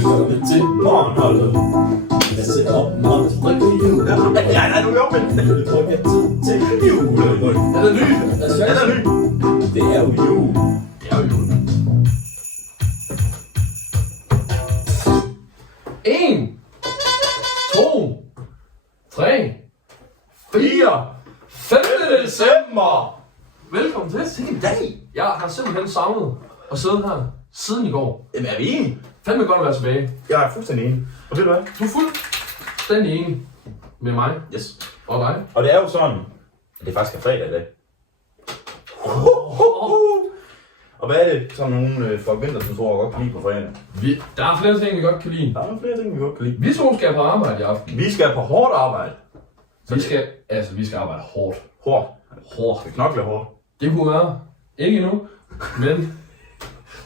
Velkommen til morgenholdet. Jeg sætter op en hånd, der trykker jul. Ja, nu er jeg med. Det trykker til jul. Er det ny? Er det ny? Det er jo jul. Det er jo jul. 1, 2, 3, 4, 5. december. Velkommen til. Sikke en dag. Jeg har simpelthen savnet at sidde her siden i går. Jamen er vi enige? Fandme godt at være tilbage. Jeg er fuldstændig enig. Og ved du hvad? Du er fuldstændig enig med mig Yes. og dig. Og det er jo sådan, at det faktisk er fredag i dag. Og hvad er det, sådan nogle folk vinter, som tror godt kan lide på fredag? Der er flere ting, vi godt kan lide. Der er nogle flere ting, vi godt kan lide. Vi to skal på arbejde i aften. Vi skal på hårdt arbejde. Vi skal arbejde hårdt. Hårdt. Hårdt. Vi knokler hårdt. Det kunne være. Ikke endnu, men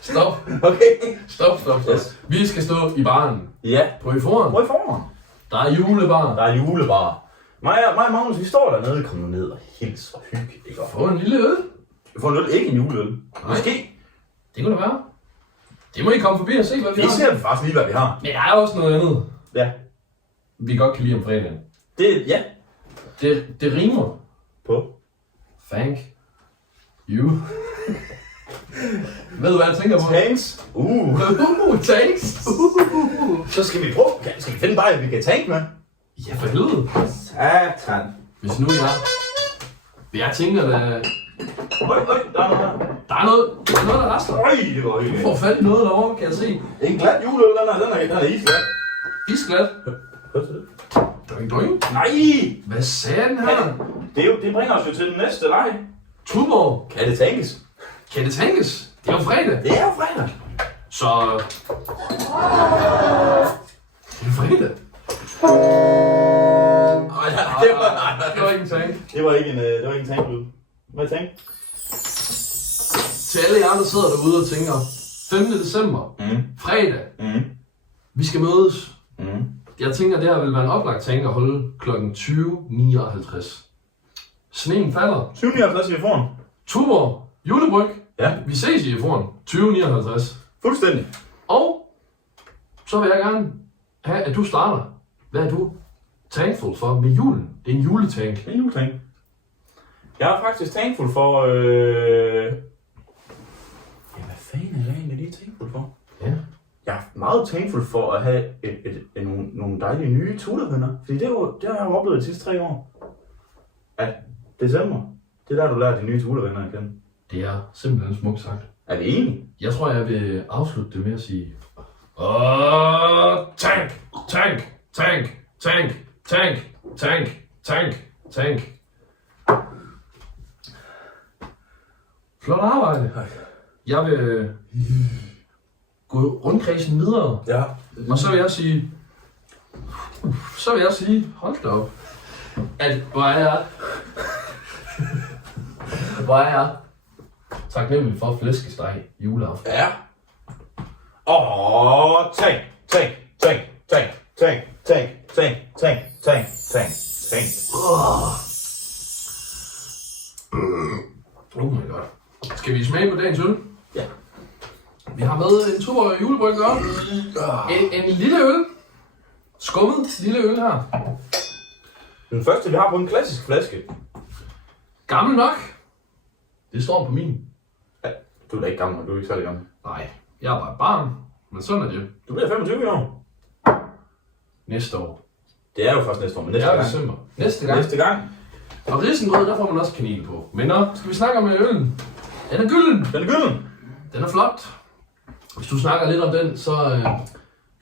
stop. Okay. Stop. Yes. Vi skal stå i baren Ja. på Euphoren. Hvor i foran? Der er julebar. Der er julebar. Mig og Magnus, vi står dernede, kom nu ned og hils og hygge. Ikke? Og Få en lille øl. vi får en øl, ikke en juleøl. Måske. Det kunne det være. Det må I komme forbi og se, hvad vi Vi har. ser faktisk lige, hvad vi har. Men der er også noget andet, Ja. vi godt kan lide om fredagen. Ja. Det rimer. På. Thank you. Ved du, hvad jeg tænker på? Tanks. Thanks. Så skal vi prøve. Skal vi finde bare, vi kan tank med? Ja, for helvede. Satan. Hvis nu jeg tænker, Øj, der er noget her. der er noget der rester. Øj, det var ikke. Du får fat i noget derovre, kan jeg se. En glat juleøl, den er isglat. Isglat. Hørte du det? Doing. Nej! Hvad sagde den her? Det bringer os jo til den næste leg. Tuborg. Kan det tankes? Kan det tænkes? Det er jo fredag. Det er jo fredag. Så... Det er fredag. Det var ikke en tank. Det var ikke en tanklyd. Hvad er tank? Til alle jer, der sidder derude og tænker, 5. december, fredag, vi skal mødes. Jeg tænker, det her vil være en oplagt tank at holde kl. 20.59. Sneen falder. 759 i foran. Tuborg, julebryg. Ja. Vi ses i foran 20.59. Fuldstændig. Og så vil jeg gerne have, at du starter. Hvad er du thankful for med julen? Det er en juletank. Det er en juletank. Jeg er faktisk thankful for... Ja, hvad fanden er jeg egentlig lige thankful for? Ja. Jeg er meget thankful for at have nogle dejlige nye tutorvenner. Fordi det har jeg jo oplevet de sidste 3 år. At december, det er der, du lærer de nye tutorvenner at kende. Det er simpelthen smukt sagt. Er vi enige? Jeg tror, jeg vil afslutte det med at sige... Tank! Tank! Tank! Tank! Tank! Tank! Tank! Tank! Flot arbejde. Jeg vil gå rundkredsen videre. Ja. Og så vil jeg sige... Hold da op. At hvor er jeg taknemmelig for flæskesteg juleaften. Ja. Tank! Tank! Tank! Tank! Tank! Tank! Tank! Tank! Tank! Tank! Tank! Oh my god. Skal vi smage på dagens øl? Ja. Vi har med en Tuborg julebryg op. En lille øl. Skummet lille øl her. Den første, vi har på en klassisk flaske. Gammel nok. Det står på min. Ja, du er da ikke gammel, du er ikke særlig gammel. Nej, jeg er bare et barn. Men sådan er det. Du bliver 25 i år. Næste år. Det er jo først næste år, men Det næste er gang. december. Næste gang. Næste gang. Og risengrød, der får man også kanel på. Men nå, skal vi snakke om øllen? Den er gylden. Den er gylden. Den er flot. Hvis du snakker lidt om den, så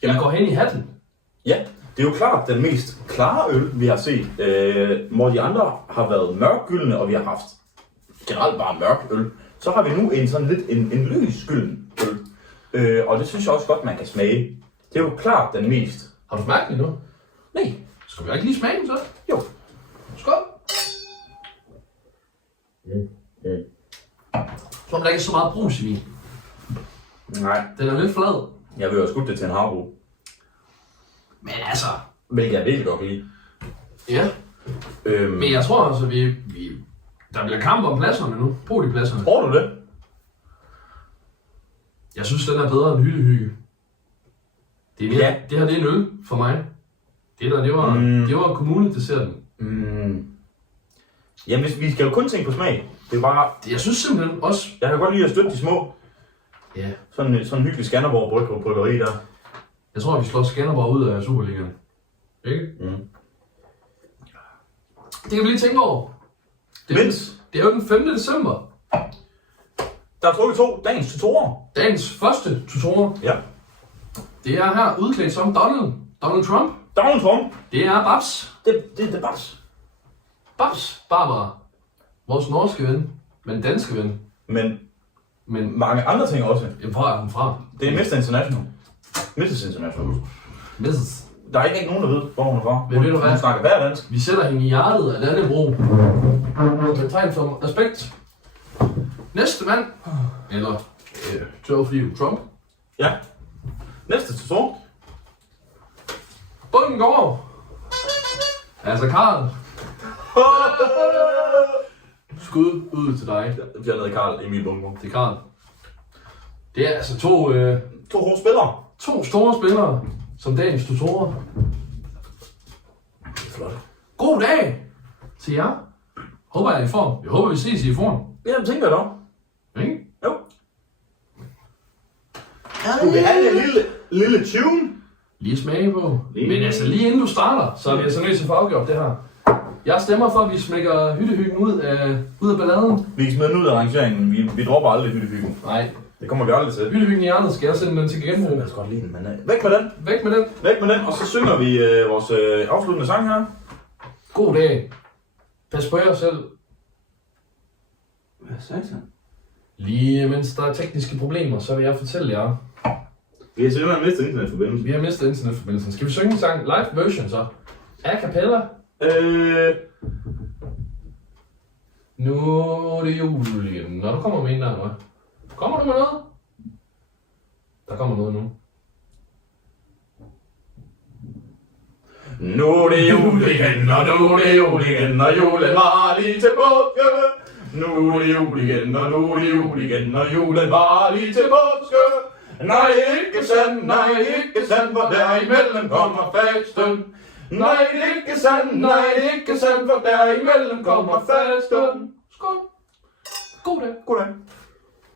jeg går hen i hatten. Ja, det er jo klart den mest klare øl, vi har set. Hvor de andre har været mørkgyldne, og vi har haft generelt bare mørk øl. Så har vi nu en sådan lidt en lysgylden øl. Og det synes jeg også godt, man kan smage. Det er jo klart den mest. Har du smagt den nu? Nej. Skal vi ikke lige smage den så? Jo. Skål. Som der ikke er så meget brus i min. Nej. Den er lidt flad. Jeg vil jo skudt det til en harbo. Men altså... Hvilket jeg virkelig godt kan lide. Ja. Men jeg tror altså, der bliver kamp om pladserne nu. Podiepladserne. Tror du det? Jeg synes, den er bedre end hyldehygge. Det er mere, Ja. det her det er en øl for mig. Det var kommunedesserten. Jamen, vi skal jo kun tænke på smag. Det er bare... Jeg synes simpelthen også... Jeg kan godt lide at støtte de små. Ja. Sådan en hyggelig Skanderborg bryggeri der. Jeg tror, vi slår Skanderborg ud af Superligaen. Ikke? Det kan vi lige tænke over. Det er jo den 5. december. Der er trukket 2 dagens tutorer. Dagens første tutorer. Ja. Det er her udklædt som Donald Trump. Donald Trump. Det er Babs. Det er Babs. Babs Barbara. Vores norske ven. Men danske ven. Men mange andre ting også. Jamen, hvor er hun fra? Det er Mr. International. Mrs. International. Mrs. Der er ikke nogen, der ved, hvor hun er fra. Men ved du hvad? Hun snakker hver dansk. Vi sætter hende i hjertet af Dannebro. Med tegn for respekt. Næste mand. Eller 12 Trump. Ja. Næste tutor. Bunden går. Altså Karl. Skud ud til dig. Vi har nede Karl Emil Bungo. Det er Karl. Det er altså To hårde spillere. to store spillere, som dagens tutorer. Flot. God dag til jer. Håber jeg er i form. Jeg håber vi ses i form. Ja, det tænker jeg da. Ikke? Jo. Skulle vi have en lille tune? Lige smage på. Men altså lige inden du starter, så er vi altså nødt til at få afgjort det her. Jeg stemmer for, at vi smækker hyttehyggen ud af balladen. Vi kan smide den ud af arrangeringen. Vi dropper aldrig hyttehyggen. Nej. Det kommer vi aldrig til. Hyttehyggen i hjernet skal jeg sende den til genbrug. Jeg skal godt lide den, men væk med den. Væk med den. Væk med den, og så synger vi vores afsluttende sang her. God dag. Pas på jer selv. Hvad sagde han? Lige mens der er tekniske problemer, så vil jeg fortælle jer. Vi har simpelthen mistet internetforbindelsen. Vi har mistet internetforbindelsen. Skal vi synge en sang live version så? A cappella? Nu er det jul igen. Nå, du kommer med en der, eller? Kommer du med noget? Der kommer noget nu. Nu er det jul igen, og nu er det jul igen, og julen var lige tilbage. Nu er det jul igen, og nu er det jul igen, og julen var lige til påske. Nej, ikke sandt, for derimellem kommer fasten. Nej, ikke sandt, for derimellem kommer fasten. Skål. God dag. God dag.